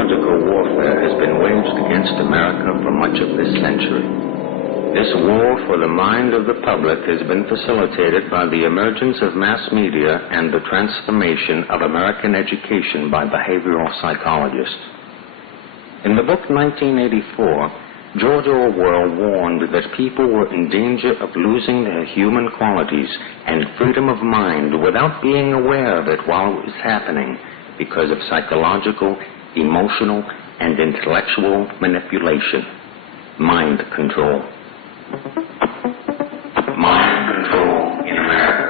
psychological warfare has been waged against America for much of this century. This war for the mind of the public has been facilitated by the emergence of mass media and the transformation of American education by behavioral psychologists. In the book 1984, George Orwell warned that people were in danger of losing their human qualities and freedom of mind without being aware of it while it was happening because of psychological, emotional, and intellectual manipulation. Mind control. Mind control in America.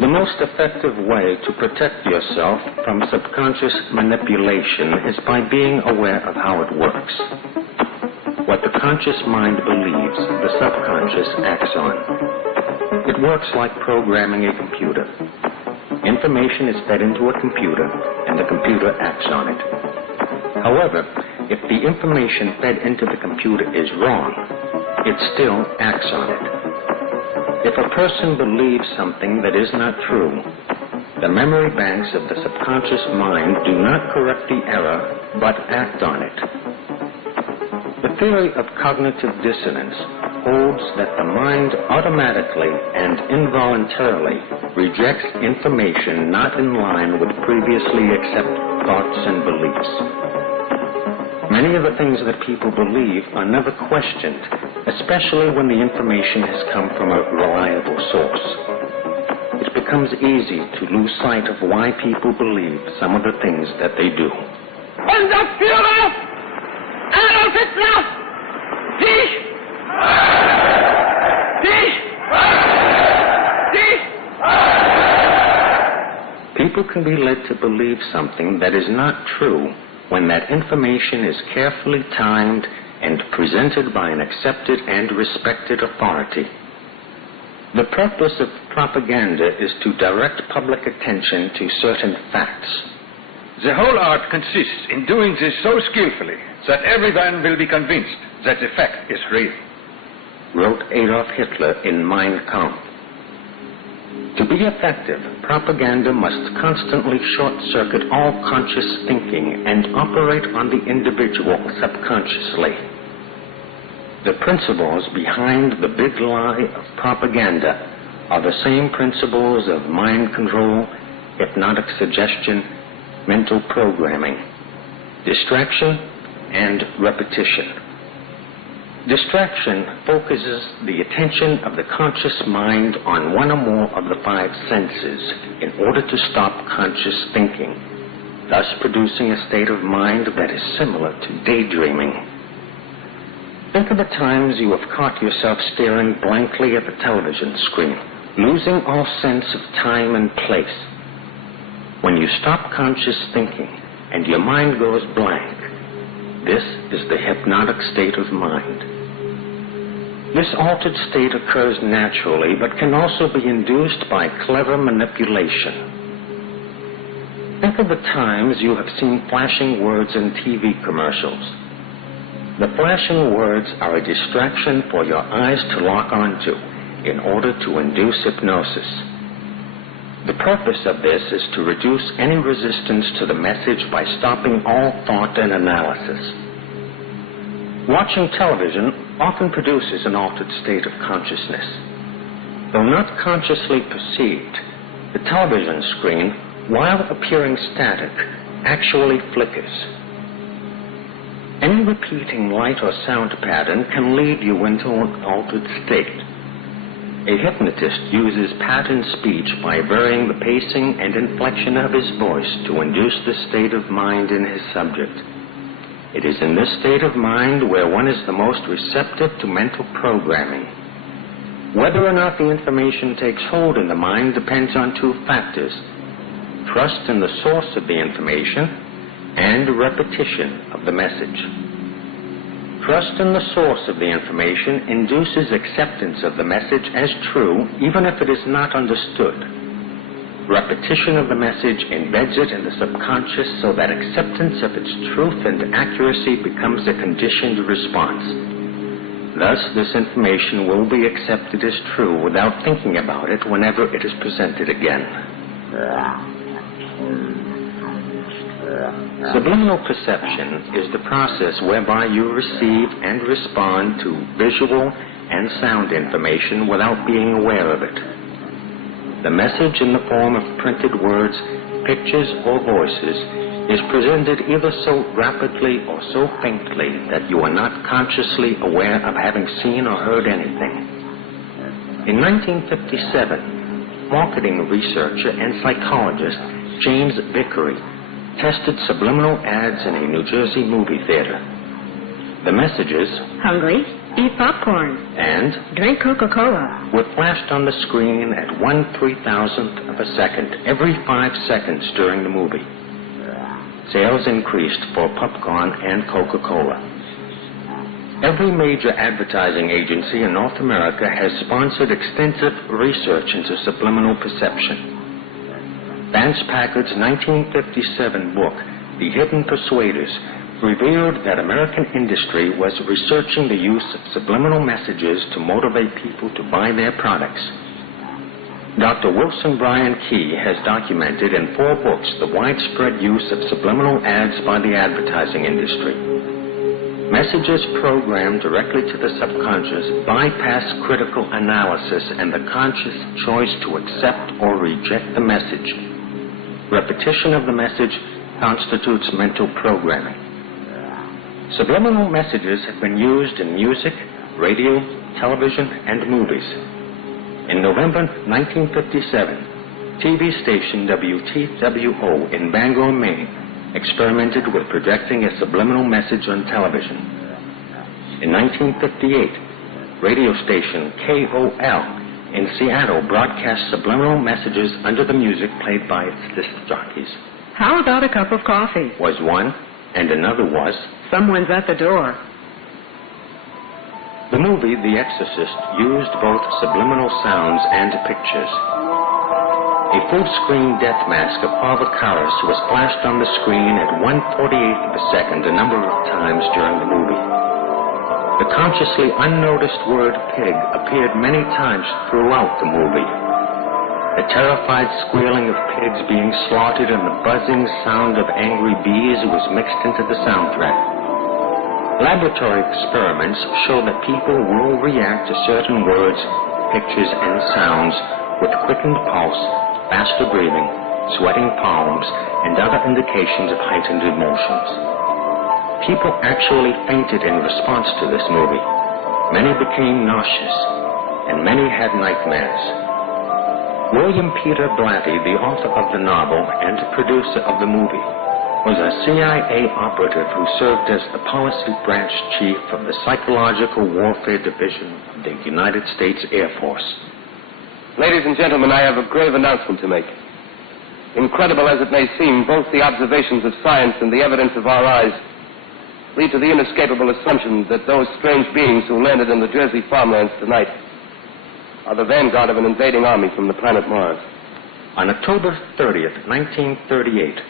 The most effective way to protect yourself from subconscious manipulation is by being aware of how it works. What the conscious mind believes, the subconscious acts on. It works like programming a computer. Information is fed into a computer, and the computer acts on it. However, if the information fed into the computer is wrong, it still acts on it. If a person believes something that is not true, the memory banks of the subconscious mind do not correct the error, but act on it. The theory of cognitive dissonance holds that the mind automatically and involuntarily rejects information not in line with previously accepted thoughts and beliefs. Many of the things that people believe are never questioned, especially when the information has come from a reliable source. It becomes easy to lose sight of why people believe some of the things that they do. Unser Führer, Adolf Hitler, dich! People can be led to believe something that is not true when that information is carefully timed and presented by an accepted and respected authority. The purpose of propaganda is to direct public attention to certain facts. The whole art consists in doing this so skillfully that everyone will be convinced that the fact is real, wrote Adolf Hitler in Mein Kampf. To be effective, propaganda must constantly short-circuit all conscious thinking and operate on the individual subconsciously. The principles behind the big lie of propaganda are the same principles of mind control, hypnotic suggestion, mental programming, distraction, and repetition. Distraction focuses the attention of the conscious mind on one or more of the five senses in order to stop conscious thinking, thus producing a state of mind that is similar to daydreaming. Think of the times you have caught yourself staring blankly at the television screen, losing all sense of time and place. When you stop conscious thinking and your mind goes blank, this is the hypnotic state of mind. This altered state occurs naturally, but can also be induced by clever manipulation. Think of the times you have seen flashing words in TV commercials. The flashing words are a distraction for your eyes to lock onto in order to induce hypnosis. The purpose of this is to reduce any resistance to the message by stopping all thought and analysis. Watching television often produces an altered state of consciousness. Though not consciously perceived, the television screen, while appearing static, actually flickers. Any repeating light or sound pattern can lead you into an altered state. A hypnotist uses pattern speech by varying the pacing and inflection of his voice to induce the state of mind in his subject. It is in this state of mind where one is the most receptive to mental programming. Whether or not the information takes hold in the mind depends on two factors: trust in the source of the information and repetition of the message. Trust in the source of the information induces acceptance of the message as true, even if it is not understood. Repetition of the message embeds it in the subconscious so that acceptance of its truth and accuracy becomes a conditioned response. Thus, this information will be accepted as true without thinking about it whenever it is presented again. Subliminal perception is the process whereby you receive and respond to visual and sound information without being aware of it. The message in the form of printed words, pictures, or voices is presented either so rapidly or so faintly that you are not consciously aware of having seen or heard anything. In 1957, marketing researcher and psychologist James Vickery tested subliminal ads in a New Jersey movie theater. The messages, hungry, eat popcorn, and drink Coca-Cola, were flashed on the screen at 1/3000th of a second every 5 seconds during the movie. Sales increased for popcorn and Coca-Cola. Every major advertising agency in North America has sponsored extensive research into subliminal perception. Vance Packard's 1957 book, The Hidden Persuaders, revealed that American industry was researching the use of subliminal messages to motivate people to buy their products. Dr. Wilson Bryan Key has documented in 4 books the widespread use of subliminal ads by the advertising industry. Messages programmed directly to the subconscious bypass critical analysis and the conscious choice to accept or reject the message. Repetition of the message constitutes mental programming. Subliminal messages have been used in music, radio, television, and movies. In November 1957, TV station WTWO in Bangor, Maine, experimented with projecting a subliminal message on television. In 1958, radio station KOL in Seattle broadcast subliminal messages under the music played by its disc jockeys. How about a cup of coffee? Was one, and another was, someone's at the door. The movie The Exorcist used both subliminal sounds and pictures. A full-screen death mask of Father Karras was flashed on the screen at 1/48th of a second a number of times during the movie. The consciously unnoticed word pig appeared many times throughout the movie. The terrified squealing of pigs being slaughtered and the buzzing sound of angry bees was mixed into the soundtrack. Laboratory experiments show that people will react to certain words, pictures, and sounds with quickened pulse, faster breathing, sweating palms, and other indications of heightened emotions. People actually fainted in response to this movie. Many became nauseous, and many had nightmares. William Peter Blatty, the author of the novel and producer of the movie, was a CIA operative who served as the policy branch chief of the Psychological Warfare Division of the United States Air Force. Ladies and gentlemen, I have a grave announcement to make. Incredible as it may seem, both the observations of science and the evidence of our eyes lead to the inescapable assumption that those strange beings who landed in the Jersey farmlands tonight are the vanguard of an invading army from the planet Mars. On October 30th, 1938,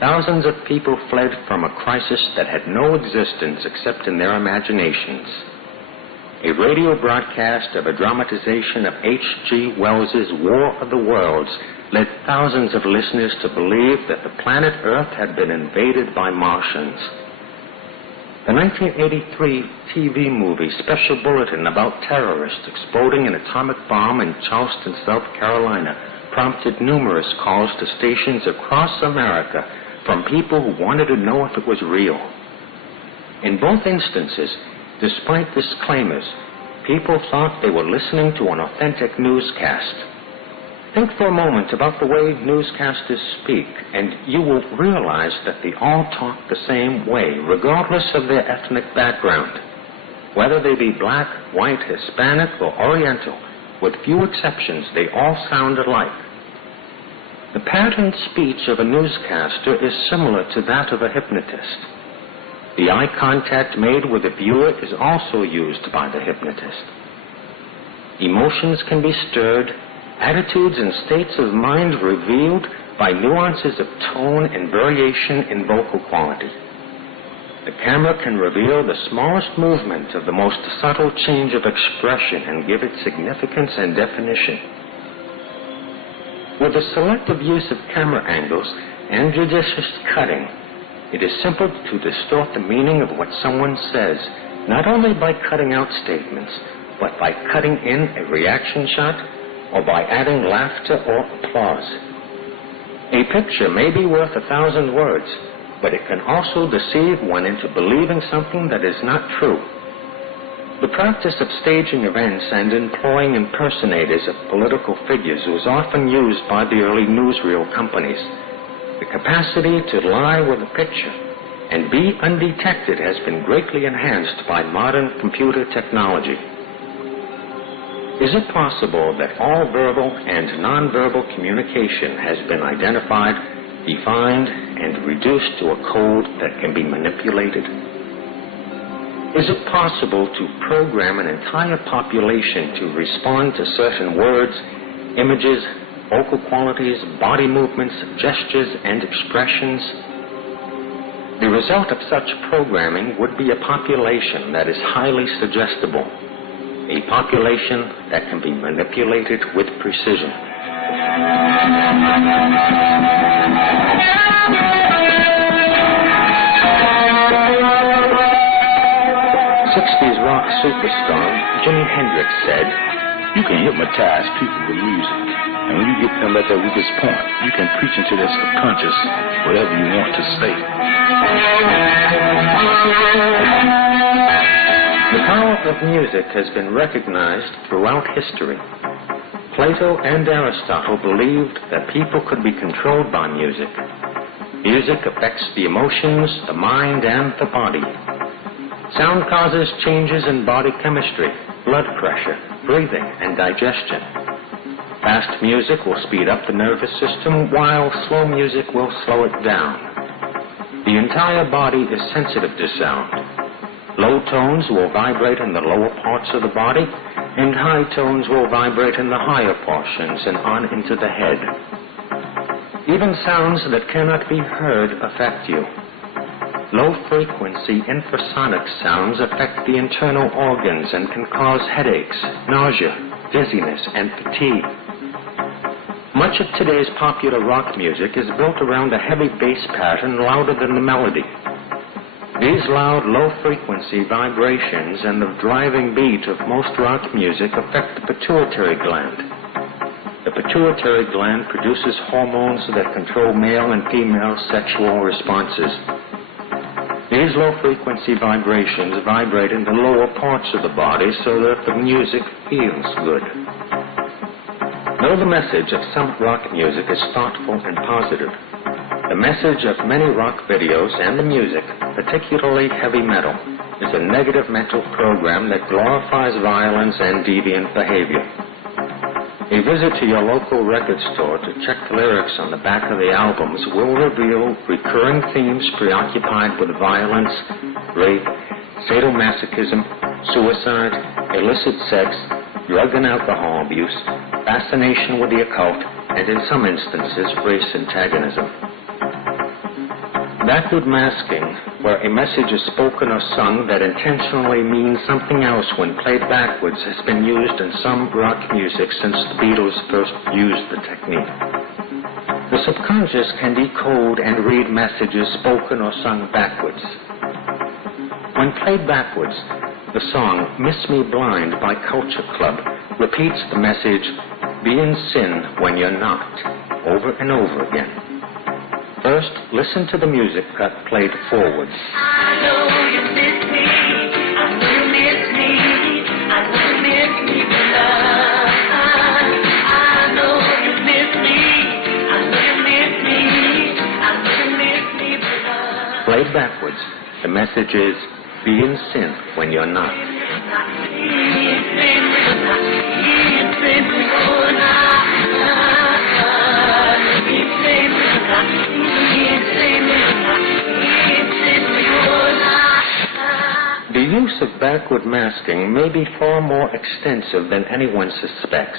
thousands of people fled from a crisis that had no existence except in their imaginations. A radio broadcast of a dramatization of H.G. Wells's War of the Worlds led thousands of listeners to believe that the planet Earth had been invaded by Martians. The 1983 TV movie Special Bulletin about terrorists exploding an atomic bomb in Charleston, South Carolina, prompted numerous calls to stations across America from people who wanted to know if it was real. In both instances, despite disclaimers, people thought they were listening to an authentic newscast. Think for a moment about the way newscasters speak, and you will realize that they all talk the same way, regardless of their ethnic background. Whether they be black, white, Hispanic, or Oriental, with few exceptions, they all sound alike. The patterned speech of a newscaster is similar to that of a hypnotist. The eye contact made with the viewer is also used by the hypnotist. Emotions can be stirred, attitudes and states of mind revealed by nuances of tone and variation in vocal quality. The camera can reveal the smallest movement of the most subtle change of expression and give it significance and definition. With the selective use of camera angles and judicious cutting, It is simple to distort the meaning of what someone says, not only by cutting out statements, but by cutting in a reaction shot or by adding laughter or applause. A picture may be worth 1,000 words, but it can also deceive one into believing something that is not true. The practice of staging events and employing impersonators of political figures was often used by the early newsreel companies. The capacity to lie with a picture and be undetected has been greatly enhanced by modern computer technology. Is it possible that all verbal and nonverbal communication has been identified, defined, and reduced to a code that can be manipulated? Is it possible to program an entire population to respond to certain words, images, vocal qualities, body movements, gestures, and expressions? The result of such programming would be a population that is highly suggestible, a population that can be manipulated with precision. 60s rock superstar Jimi Hendrix said, "You can hypnotize people with music, and when you get them at their weakest point, you can preach into their subconscious whatever you want to say." The power of music has been recognized throughout history. Plato and Aristotle believed that people could be controlled by music. Music affects the emotions, the mind, and the body. Sound causes changes in body chemistry, blood pressure, breathing, and digestion. Fast music will speed up the nervous system, while slow music will slow it down. The entire body is sensitive to sound. Low tones will vibrate in the lower parts of the body, and high tones will vibrate in the higher portions and on into the head. Even sounds that cannot be heard affect you. Low-frequency infrasonic sounds affect the internal organs and can cause headaches, nausea, dizziness, and fatigue. Much of today's popular rock music is built around a heavy bass pattern louder than the melody. These loud, low-frequency vibrations and the driving beat of most rock music affect the pituitary gland. The pituitary gland produces hormones that control male and female sexual responses. These low-frequency vibrations vibrate in the lower parts of the body so that the music feels good. Though the message of some rock music is thoughtful and positive, the message of many rock videos and the music, particularly heavy metal, is a negative mental program that glorifies violence and deviant behavior. A visit to your local record store to check the lyrics on the back of the albums will reveal recurring themes preoccupied with violence, rape, sadomasochism, suicide, illicit sex, drug and alcohol abuse, fascination with the occult, and in some instances, race antagonism. Backward masking, where a message is spoken or sung that intentionally means something else when played backwards, has been used in some rock music since the Beatles first used the technique. The subconscious can decode and read messages spoken or sung backwards. When played backwards, the song "Miss Me Blind" by Culture Club repeats the message, "Be in sin when you're not," over and over again. First, listen to the music cut played forwards. I know you miss me. I know you miss me. I know you miss me, love. I know you miss me. I know you miss me. I know you miss me, love. Played backwards, the message is, "Be in sin when you're not." The use of backward masking may be far more extensive than anyone suspects.